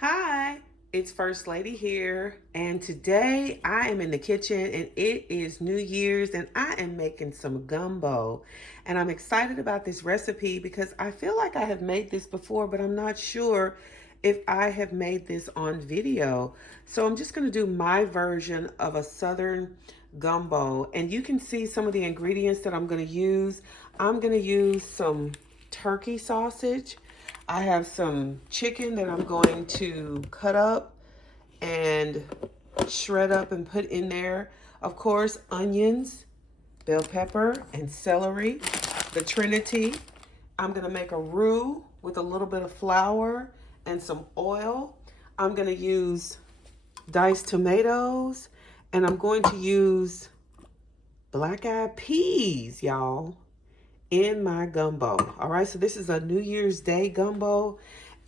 Hi, it's First Lady here, and today I am in the kitchen and it is New Year's and I am making some gumbo. And I'm excited about this recipe because I feel like I have made this before, but I'm not sure if I have made this on video. So I'm just going to do my version of a southern gumbo, and you can see some of the ingredients that I'm going to use. I'm going to use some turkey sausage. I have some chicken that I'm going to cut up and shred up and put in there. Of course, onions, bell pepper, and celery, the Trinity. I'm gonna make a roux with a little bit of flour and some oil. I'm gonna use diced tomatoes, and I'm going to use black-eyed peas, y'all, in my gumbo. All right, so this is a New Year's Day gumbo.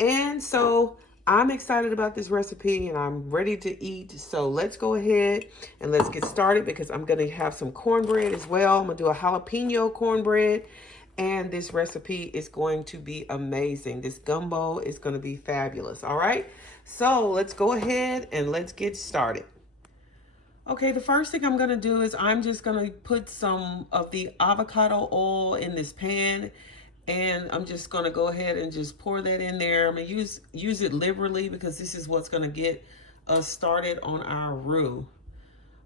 And so I'm excited about this recipe and I'm ready to eat. So let's go ahead and let's get started because I'm gonna have some cornbread as well. I'm gonna do a jalapeno cornbread, and this recipe is going to be amazing. This gumbo is gonna be fabulous, all right? So let's go ahead and let's get started. Okay, the first thing I'm gonna do is I'm just gonna put some of the avocado oil in this pan, and I'm just gonna go ahead and just pour that in there. I'm gonna use it liberally because this is what's gonna get us started on our roux.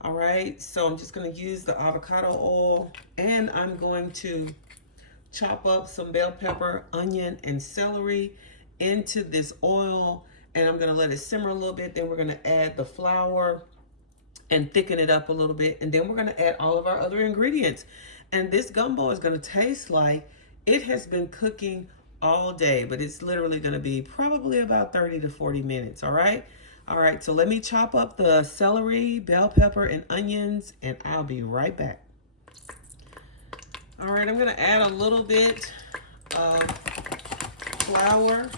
All right, so I'm just gonna use the avocado oil, and I'm going to chop up some bell pepper, onion, and celery into this oil, and I'm gonna let it simmer a little bit. Then we're gonna add the flour and thicken it up a little bit. And then we're gonna add all of our other ingredients. And this gumbo is gonna taste like it has been cooking all day, but it's literally gonna be probably about 30 to 40 minutes, all right? All right, so let me chop up the celery, bell pepper, and onions, and I'll be right back. All right, I'm gonna add a little bit of flour.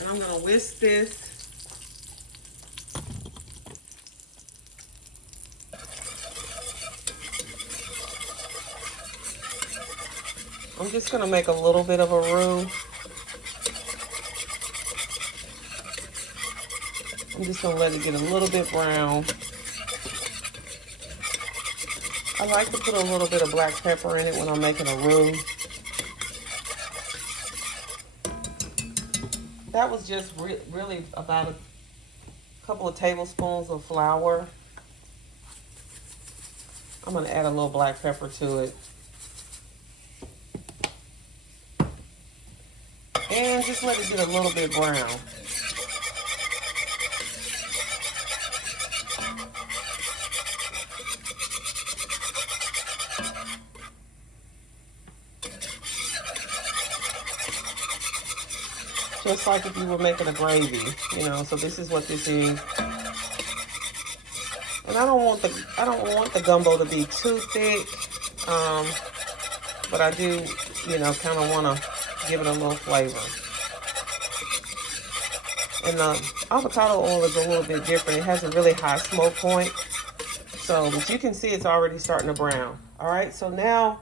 And I'm gonna whisk this. I'm just gonna make a little bit of a roux. I'm just gonna let it get a little bit brown. I like to put a little bit of black pepper in it when I'm making a roux. That was just really about a couple of tablespoons of flour. I'm gonna add a little black pepper to it. And just let it get a little bit brown. Just like if you were making a gravy, you know, so this is what this is. And I don't want the gumbo to be too thick, but I do, you know, kind of want to give it a little flavor. And the avocado oil is a little bit different. It has a really high smoke point. So, but you can see it's already starting to brown. All right, so now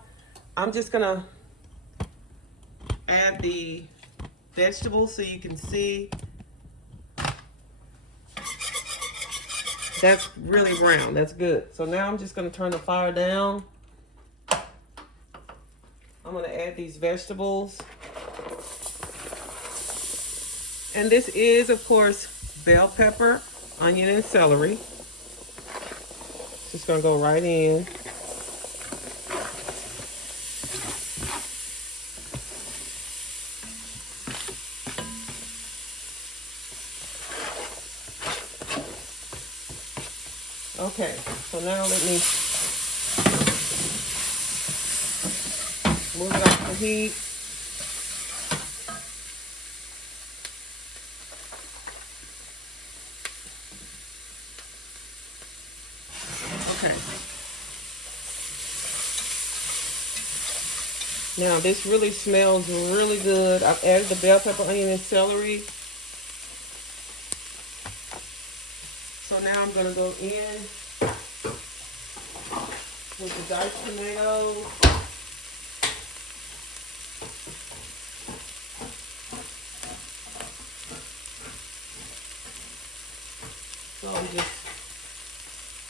I'm just gonna add the vegetables so you can see that's really brown. That's good. So now I'm just gonna turn the fire down. I'm gonna add these vegetables. And this is, of course, bell pepper, onion, and celery. Just gonna go right in. Okay, so now let me move it off the heat. Okay. Now this really smells really good. I've added the bell pepper, onion, and celery. So now I'm gonna go in with the diced tomatoes. So I'm just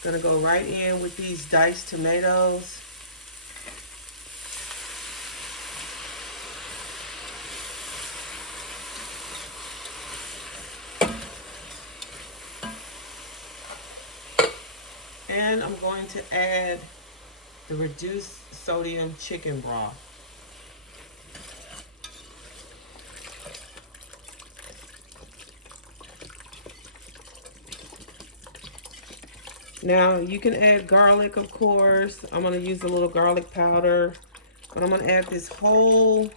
gonna go right in with these diced tomatoes. And I'm going to add the reduced sodium chicken broth. Now you can add garlic, of course. I'm gonna use a little garlic powder, but I'm gonna add this whole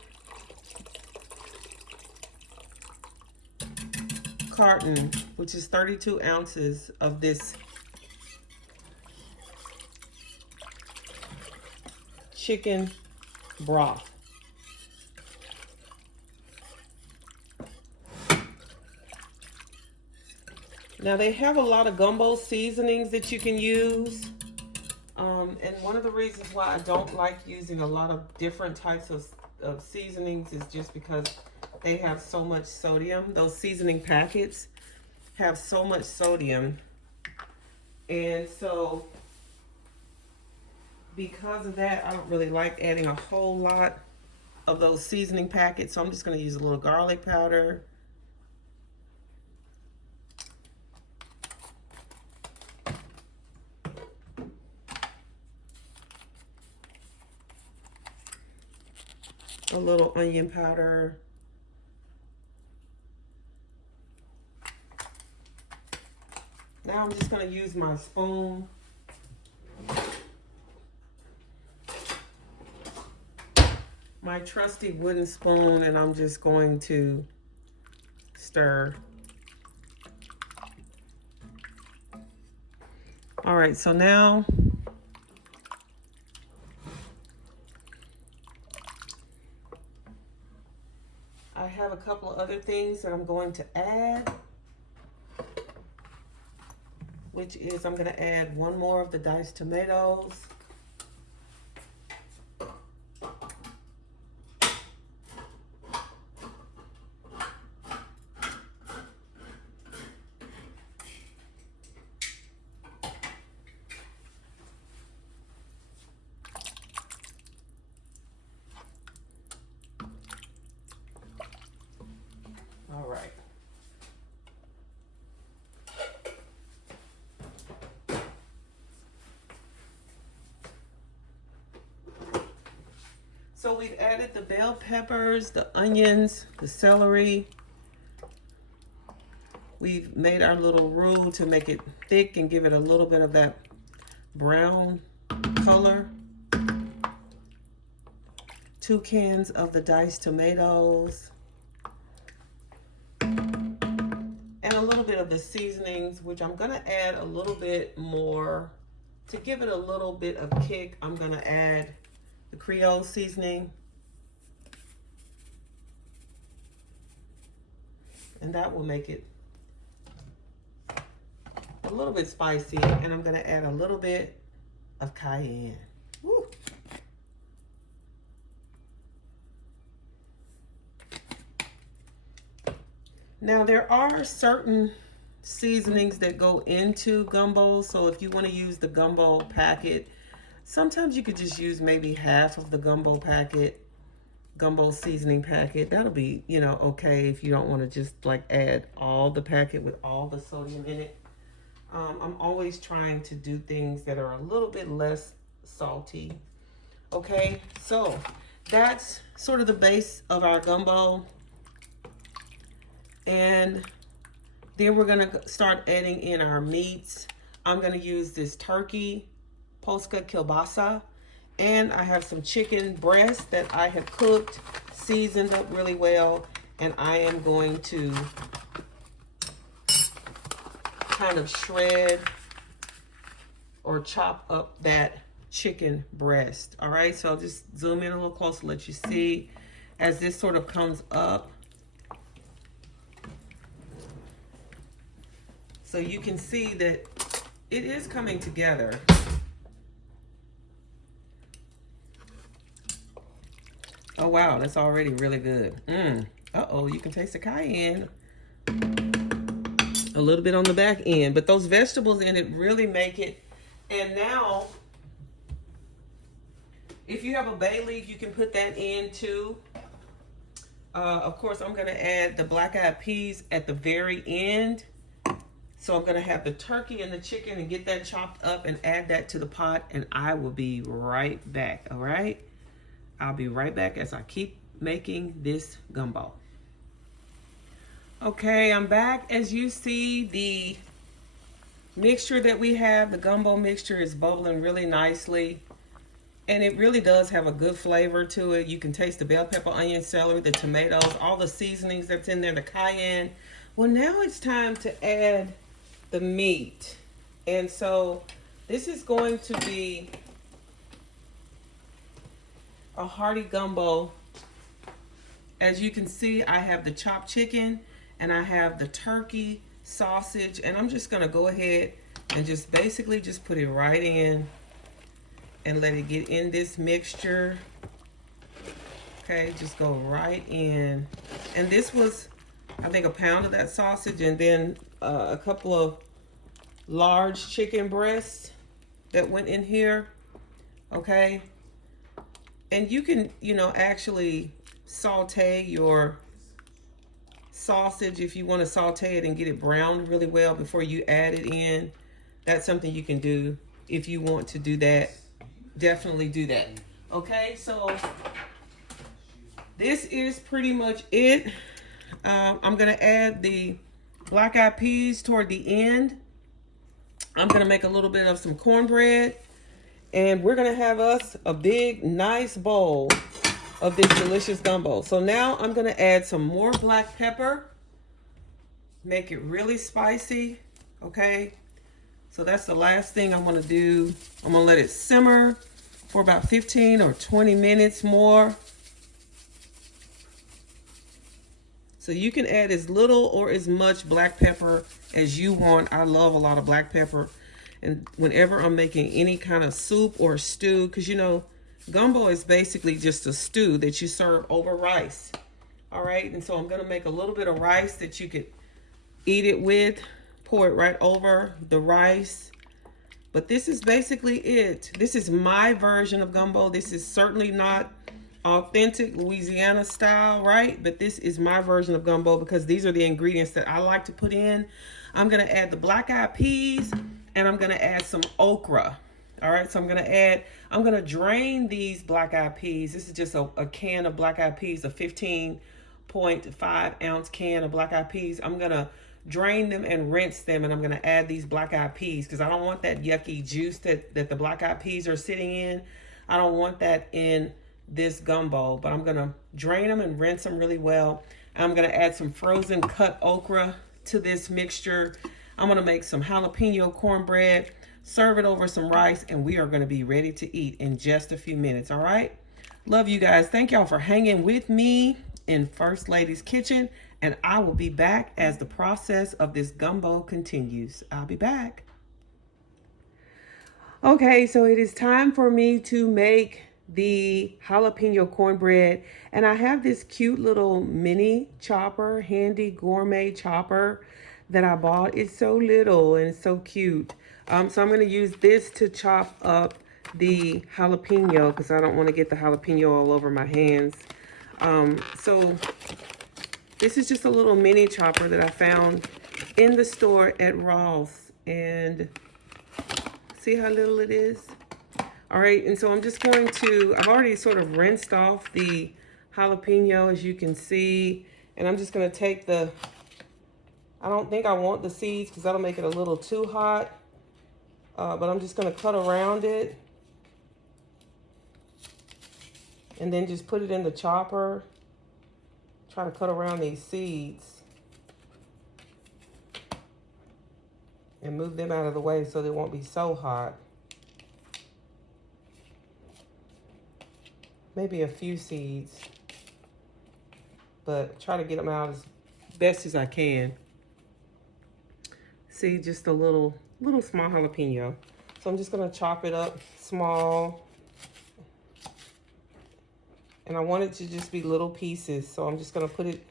carton, which is 32 ounces of this chicken broth. Now they have a lot of gumbo seasonings that you can use. And one of the reasons why I don't like using a lot of different types of seasonings is just because they have so much sodium. Those seasoning packets have so much sodium. And so because of that, I don't really like adding a whole lot of those seasoning packets. So I'm just going to use a little garlic powder. A little onion powder. Now I'm just going to use my spoon. My trusty wooden spoon, and I'm just going to stir. All right, so now I have a couple of other things that I'm going to add, which is I'm going to add one more of the diced tomatoes. All right. So we've added the bell peppers, the onions, the celery. We've made our little roux to make it thick and give it a little bit of that brown color. 2 cans of the diced tomatoes. And a little bit of the seasonings, which I'm gonna add a little bit more. To give it a little bit of kick, I'm gonna add the Creole seasoning. And that will make it a little bit spicy. And I'm gonna add a little bit of cayenne. Woo. Now there are certain seasonings that go into gumbo. So if you want to use the gumbo packet, sometimes you could just use maybe half of the gumbo packet, gumbo seasoning packet. That'll be, you know, okay if you don't want to just like add all the packet with all the sodium in it. I'm always trying to do things that are a little bit less salty. Okay, so that's sort of the base of our gumbo. And then we're gonna start adding in our meats. I'm gonna use this turkey, Polska kielbasa, and I have some chicken breast that I have cooked, seasoned up really well, and I am going to kind of shred or chop up that chicken breast. All right, so I'll just zoom in a little closer, let you see as this sort of comes up. So you can see that it is coming together. Oh, wow, that's already really good. Uh-oh, you can taste the cayenne a little bit on the back end. But those vegetables in it really make it. And now, if you have a bay leaf, you can put that in too. Of course, I'm going to add the black-eyed peas at the very end. So I'm going to have the turkey and the chicken and get that chopped up and add that to the pot. And I will be right back, all right? I'll be right back as I keep making this gumbo. Okay, I'm back. As you see, the mixture that we have, the gumbo mixture, is bubbling really nicely. And it really does have a good flavor to it. You can taste the bell pepper, onion, celery, the tomatoes, all the seasonings that's in there, the cayenne. Well, now it's time to add the meat. And so this is going to be a hearty gumbo. As you can see, I have the chopped chicken and I have the turkey, sausage, and I'm just gonna go ahead and just basically just put it right in and let it get in this mixture. Okay, just go right in. And this was, I think, a pound of that sausage, and then a couple of large chicken breasts that went in here. Okay, and you can, you know, actually saute your sausage if you want to saute it and get it browned really well before you add it in. That's something you can do if you want to do that. Definitely do that. Okay, so this is pretty much it. I'm gonna add the black-eyed peas toward the end. I'm gonna make a little bit of some cornbread, and we're gonna have us a big, nice bowl of this delicious gumbo. So now I'm gonna add some more black pepper, make it really spicy, okay? So that's the last thing I'm gonna do. I'm gonna let it simmer for about 15 or 20 minutes more. So you can add as little or as much black pepper as you want. I love a lot of black pepper. And whenever I'm making any kind of soup or stew, because you know, gumbo is basically just a stew that you serve over rice. All right, and so I'm gonna make a little bit of rice that you could eat it with. Pour it right over the rice. But this is basically it. This is my version of gumbo. This is certainly not authentic Louisiana style, right? But this is my version of gumbo because these are the ingredients that I like to put in. I'm gonna add the black-eyed peas and I'm gonna add some okra. All right, so I'm gonna drain these black-eyed peas. This is just a can of black-eyed peas, a 15.5 ounce can of black-eyed peas. I'm gonna drain them and rinse them, and I'm gonna add these black-eyed peas because I don't want that yucky juice that the black-eyed peas are sitting in. I don't want that in this gumbo, but I'm gonna drain them and rinse them really well. And I'm gonna add some frozen cut okra to this mixture. I'm gonna make some jalapeno cornbread, serve it over some rice, and we are gonna be ready to eat in just a few minutes, all right? Love you guys. Thank y'all for hanging with me in First Lady's Kitchen, and I will be back as the process of this gumbo continues. I'll be back. Okay, so it is time for me to make the jalapeno cornbread, and I have this cute little mini chopper, handy gourmet chopper that I bought. It's so little and it's so cute. So I'm going to use this to chop up the jalapeno because I don't want to get the jalapeno all over my hands. So this is just a little mini chopper that I found in the store at Ross, and see how little it is? All right, and so I'm just going to, I've already sort of rinsed off the jalapeno, as you can see, and I'm just gonna take the, I don't think I want the seeds because that'll make it a little too hot, but I'm just gonna cut around it and then just put it in the chopper. Try to cut around these seeds and move them out of the way so they won't be so hot. Maybe a few seeds, but try to get them out as best as I can. See, just a little small jalapeno. So I'm just gonna chop it up small. And I want it to just be little pieces. So I'm just gonna put it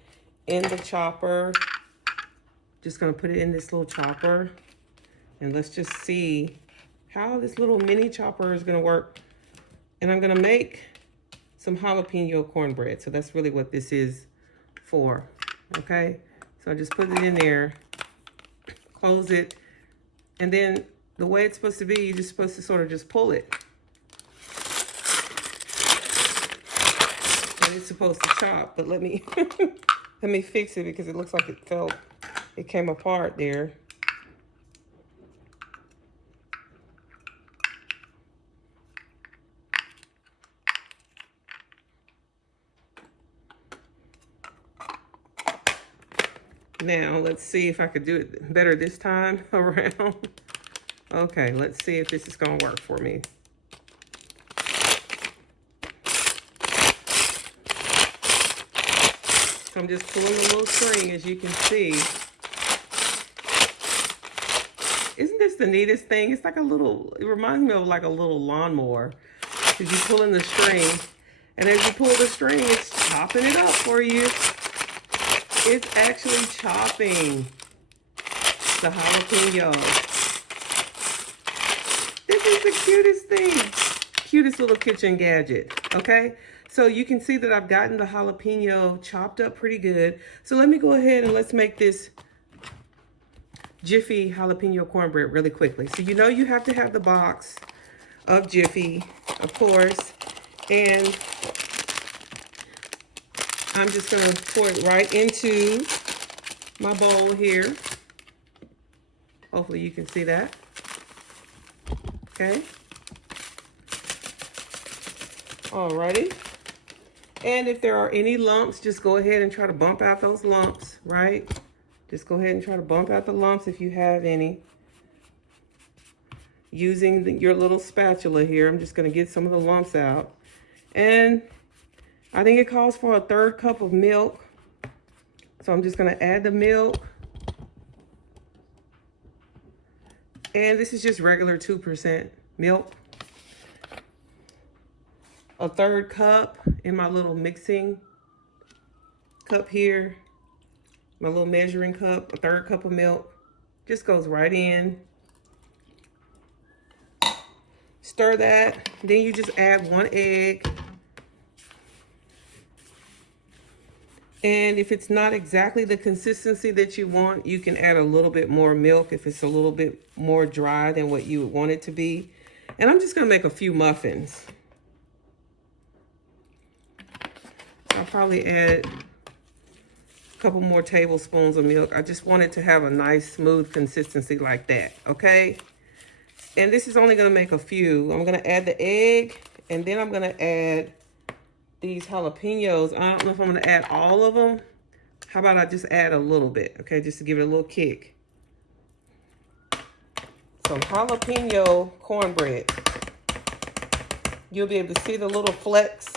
in the chopper. Just gonna put it in this little chopper. And let's just see how this little mini chopper is gonna work. And I'm gonna make some jalapeno cornbread. So that's really what this is for, okay? So I just put it in there, close it, and then the way it's supposed to be, you're just supposed to sort of just pull it. And it's supposed to chop, but let me let me fix it because it looks like it came apart there. Now, let's see if I could do it better this time around. Okay, let's see if this is gonna work for me. So I'm just pulling the little string, as you can see. Isn't this the neatest thing? It's like a little, it reminds me of like a little lawnmower. Because you pull in the string, and as you pull the string, it's chopping it up for you. It's actually chopping the jalapeno. This is the cutest thing. Cutest little kitchen gadget, okay? So you can see that I've gotten the jalapeno chopped up pretty good. So let me go ahead and let's make this Jiffy jalapeno cornbread really quickly. So you know you have to have the box of Jiffy, of course. And I'm just gonna pour it right into my bowl here. Hopefully you can see that. Okay. Alrighty. And if there are any lumps, just go ahead and try to bump out those lumps, right? Just go ahead and try to bump out the lumps if you have any. Using your little spatula here, I'm just gonna get some of the lumps out. And I think it calls for a 1/3 cup of milk. So I'm just gonna add the milk. And this is just regular 2% milk. A 1/3 cup in my little mixing cup here. My little measuring cup, a 1/3 cup of milk. Just goes right in. Stir that, then you just add 1 egg. And if it's not exactly the consistency that you want, you can add a little bit more milk if it's a little bit more dry than what you would want it to be. And I'm just gonna make a few muffins. I'll probably add a couple more tablespoons of milk. I just want it to have a nice smooth consistency like that, okay? And this is only gonna make a few. I'm gonna add the egg, and then I'm gonna add these jalapenos. I don't know if I'm gonna add all of them. How about I just add a little bit, okay? Just to give it a little kick. So jalapeno cornbread. You'll be able to see the little flecks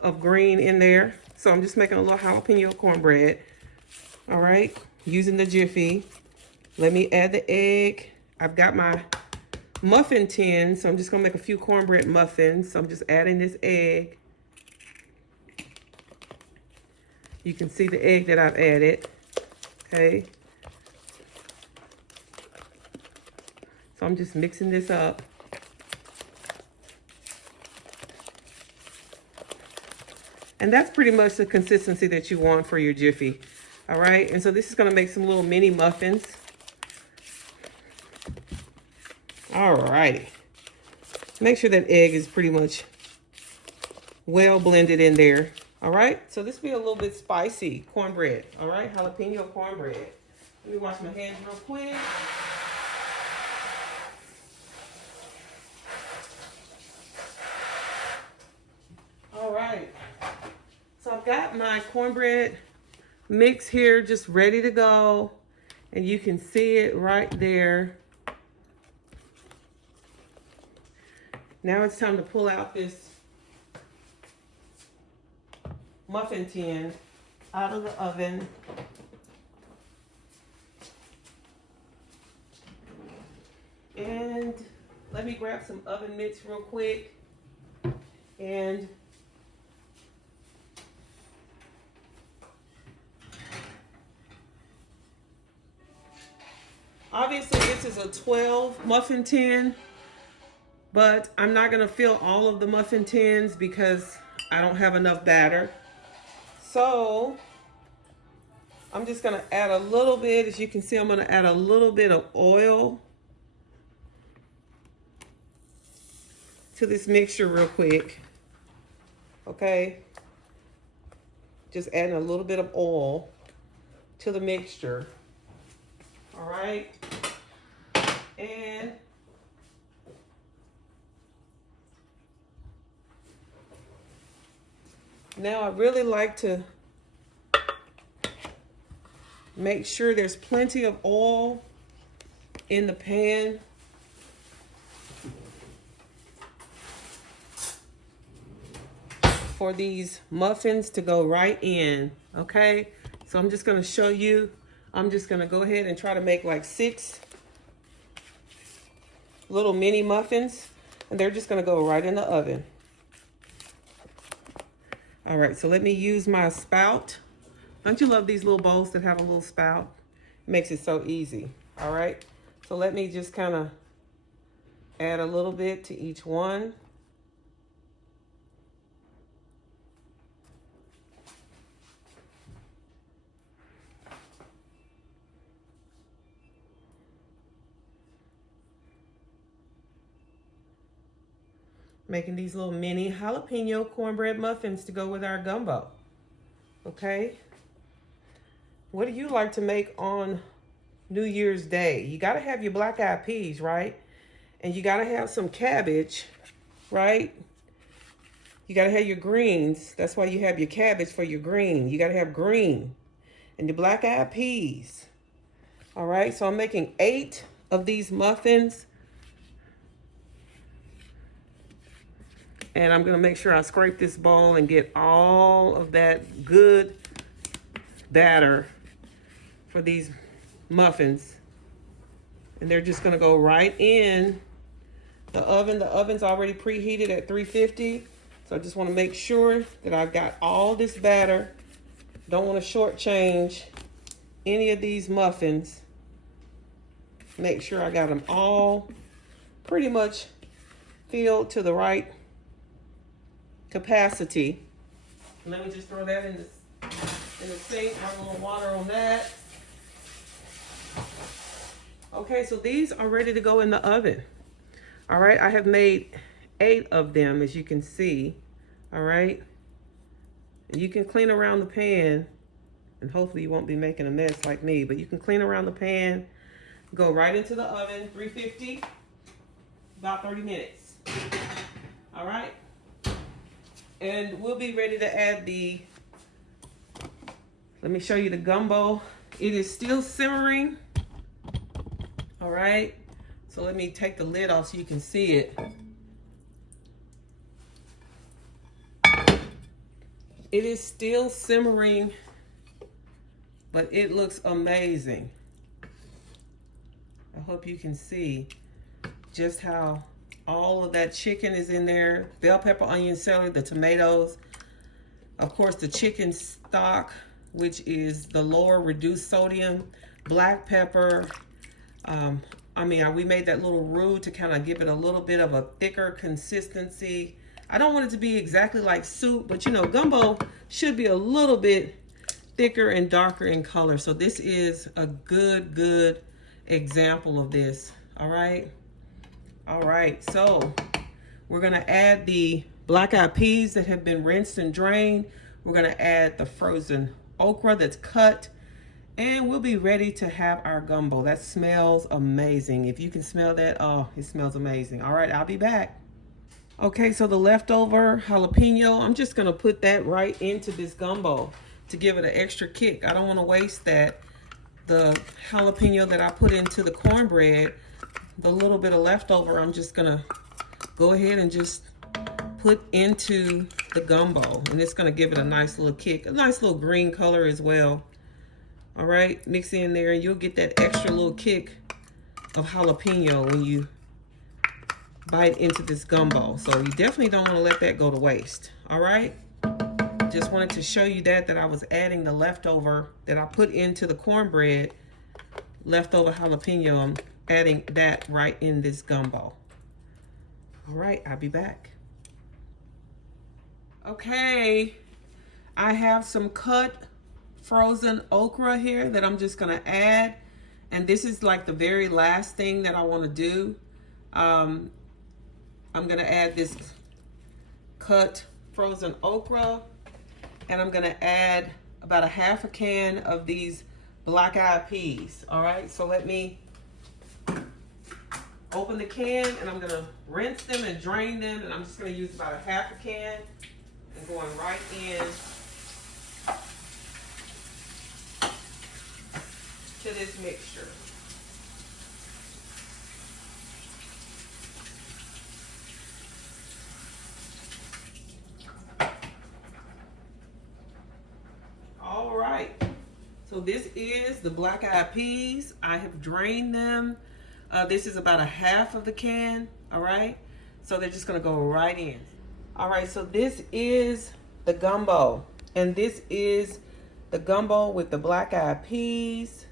of green in there. So I'm just making a little jalapeno cornbread. All right, using the Jiffy. Let me add the egg. I've got my muffin tin, so I'm just gonna make a few cornbread muffins. So I'm just adding this egg. You can see the egg that I've added, okay? So I'm just mixing this up. And that's pretty much the consistency that you want for your Jiffy, all right? And so this is gonna make some little mini muffins. All righty. Make sure that egg is pretty much well blended in there. All right. So this will be a little bit spicy cornbread. All right. Jalapeno cornbread. Let me wash my hands real quick. All right. So I've got my cornbread mix here just ready to go. And you can see it right there. Now it's time to pull out this muffin tin out of the oven. And let me grab some oven mitts real quick. And obviously this is a 12 muffin tin, but I'm not gonna fill all of the muffin tins because I don't have enough batter. So I'm just gonna add a little bit. As you can see, I'm gonna add a little bit of oil to this mixture real quick. Okay, just adding a little bit of oil to the mixture. All right, and now I really like to make sure there's plenty of oil in the pan. For these muffins to go right in, okay? So I'm just gonna show you, I'm just gonna go ahead and try to make like 6 little mini muffins, and they're just gonna go right in the oven. All right, so let me use my spout. Don't you love these little bowls that have a little spout? It makes it so easy, all right? So let me just kind of add a little bit to each one. Making these little mini jalapeno cornbread muffins to go with our gumbo, okay? What do you like to make on New Year's Day? You gotta have your black eyed peas, right? And you gotta have some cabbage, right? You gotta have your greens. That's why you have your cabbage for your green. You gotta have green and your black eyed peas. All right, so I'm making 8 of these muffins. And I'm gonna make sure I scrape this bowl and get all of that good batter for these muffins. And they're just gonna go right in the oven. The oven's already preheated at 350. So I just wanna make sure that I've got all this batter. Don't wanna shortchange any of these muffins. Make sure I got them all pretty much filled to the right capacity. Let me just throw that in the sink, have a little water on that. Okay, so these are ready to go in the oven. All right, I have made 8 of them, as you can see. All right, and you can clean around the pan, and hopefully you won't be making a mess like me, but you can clean around the pan, go right into the oven, 350, about 30 minutes. All right. And we'll be ready to add let me show you the gumbo. It is still simmering. All right. So let me take the lid off so you can see it. It is still simmering, but it looks amazing. I hope you can see just how all of that chicken is in there. Bell pepper, onion, celery, the tomatoes. Of course, the chicken stock, which is the lower reduced sodium. Black pepper. We made that little roux to kind of give it a little bit of a thicker consistency. I don't want it to be exactly like soup, but you know, gumbo should be a little bit thicker and darker in color. So this is a good example of this. All right. All right, so we're gonna add the black eyed peas that have been rinsed and drained. We're gonna add the frozen okra that's cut, and we'll be ready to have our gumbo. That smells amazing. If you can smell that, oh, it smells amazing. All right, I'll be back. Okay, so the leftover jalapeno, I'm just gonna put that right into this gumbo to give it an extra kick. I don't wanna waste that. The jalapeno that I put into the cornbread, the little bit of leftover, I'm just gonna go ahead and just put into the gumbo, and it's gonna give it a nice little kick, a nice little green color as well. All right, mix in there, and you'll get that extra little kick of jalapeno when you bite into this gumbo. So you definitely don't want to let that go to waste. All right. Just wanted to show you that I was adding the leftover that I put into the cornbread, leftover jalapeno. I'm adding that right in this gumbo. All right, I'll be back. Okay, I have some cut frozen okra here that I'm just gonna add. And this is like the very last thing that I wanna do. I'm gonna add this cut frozen okra, and I'm gonna add about a half a can of these black-eyed peas. All right, so let me open the can, and I'm gonna rinse them and drain them, and I'm just gonna use about a half a can and going right in to this mixture. All right, so this is the black-eyed peas. I have drained them. This is about a half of the can, all right? So they're just gonna go right in. All right, so this is the gumbo, and this is the gumbo with the black-eyed peas.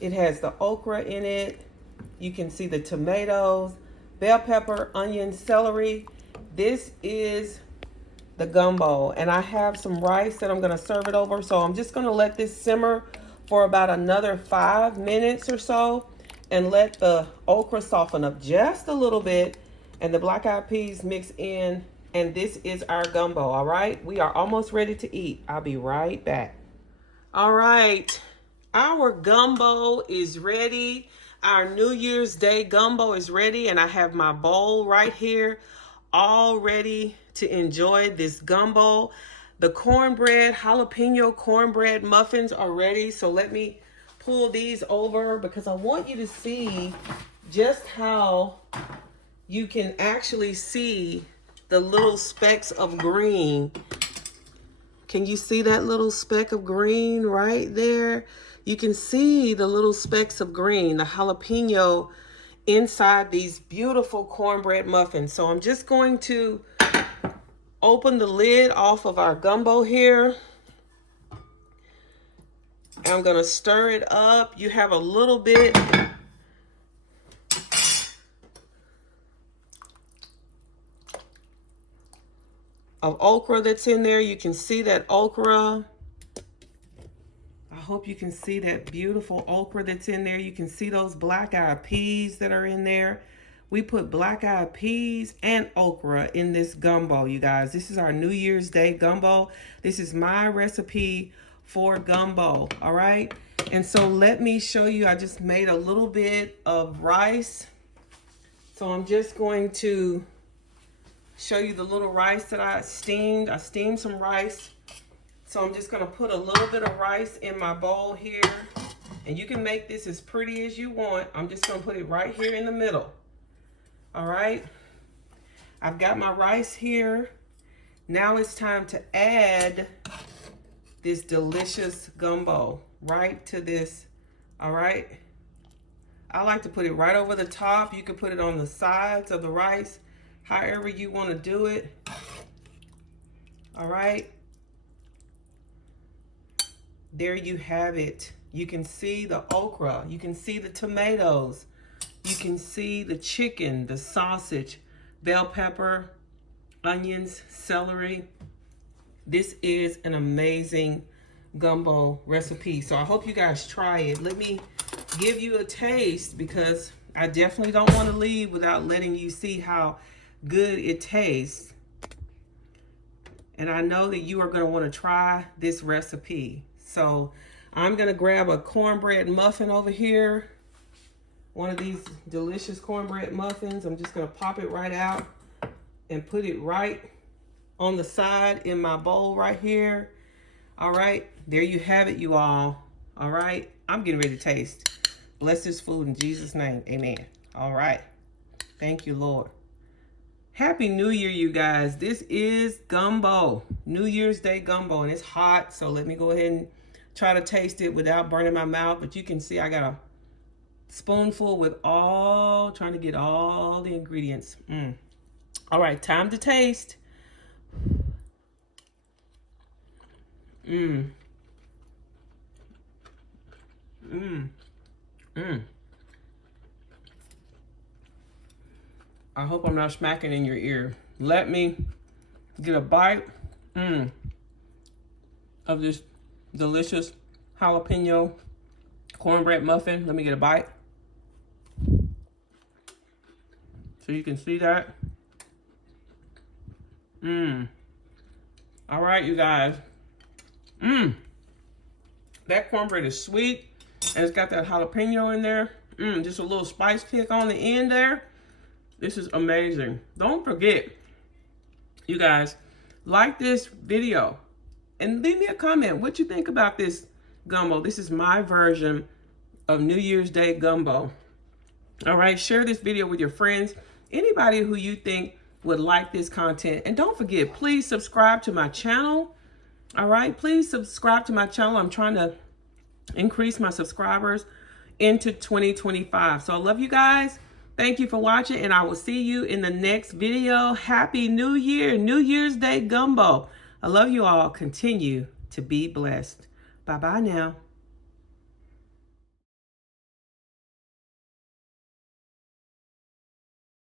It has the okra in it. You can see the tomatoes, bell pepper, onion, celery. This is the gumbo, and I have some rice that I'm gonna serve it over. So I'm just gonna let this simmer for about another 5 minutes or so and let the okra soften up just a little bit and the black-eyed peas mix in, and this is our gumbo. All right, we are almost ready to eat. I'll be right back. All right, our gumbo is ready. Our New Year's Day gumbo is ready, and I have my bowl right here all ready to enjoy this gumbo. The cornbread, jalapeno cornbread muffins are ready. So let me pull these over because I want you to see just how you can actually see the little specks of green. Can you see that little speck of green right there? You can see the little specks of green, the jalapeno inside these beautiful cornbread muffins. So I'm just going to open the lid off of our gumbo here. I'm gonna stir it up. You have a little bit of okra that's in there. You can see that okra. I hope you can see that beautiful okra that's in there. You can see those black-eyed peas that are in there. We put black-eyed peas and okra in this gumbo, you guys. This is our New Year's Day gumbo. This is my recipe for gumbo, all right? And so let me show you, I just made a little bit of rice. So I'm just going to show you the little rice that I steamed. I steamed some rice. So I'm just gonna put a little bit of rice in my bowl here. And you can make this as pretty as you want. I'm just gonna put it right here in the middle. All right, I've got my rice here. Now it's time to add this delicious gumbo right to this, all right? I like to put it right over the top. You can put it on the sides of the rice, however you wanna do it, all right? There you have it. You can see the okra, you can see the tomatoes, you can see the chicken, the sausage, bell pepper, onions, celery. This is an amazing gumbo recipe. So I hope you guys try it. Let me give you a taste because I definitely don't want to leave without letting you see how good it tastes. And I know that you are going to want to try this recipe. So I'm going to grab a cornbread muffin over here. One of these delicious cornbread muffins. I'm just gonna pop it right out and put it right on the side in my bowl right here. All right, there you have it, you all. All right, I'm getting ready to taste. Bless this food in Jesus' name, amen. All right, thank you, Lord. Happy New Year, you guys. This is gumbo, New Year's Day gumbo, and it's hot, so let me go ahead and try to taste it without burning my mouth. But you can see I got a spoonful with trying to get all the ingredients. All right, time to taste. I hope I'm not smacking in your ear. Let me get a bite of this delicious jalapeno cornbread muffin. Let me get a bite so you can see that. All right, you guys. That cornbread is sweet, and it's got that jalapeno in there. Just a little spice kick on the end there. This is amazing. Don't forget, you guys, like this video and leave me a comment what you think about this gumbo. This is my version of New Year's Day gumbo. All right, share this video with your friends, anybody who you think would like this content. And don't forget, please subscribe to my channel. All right, please subscribe to my channel. I'm trying to increase my subscribers into 2025. So I love you guys. Thank you for watching, and I will see you in the next video. Happy New Year, New Year's Day gumbo. I love you all. Continue to be blessed. Bye-bye now.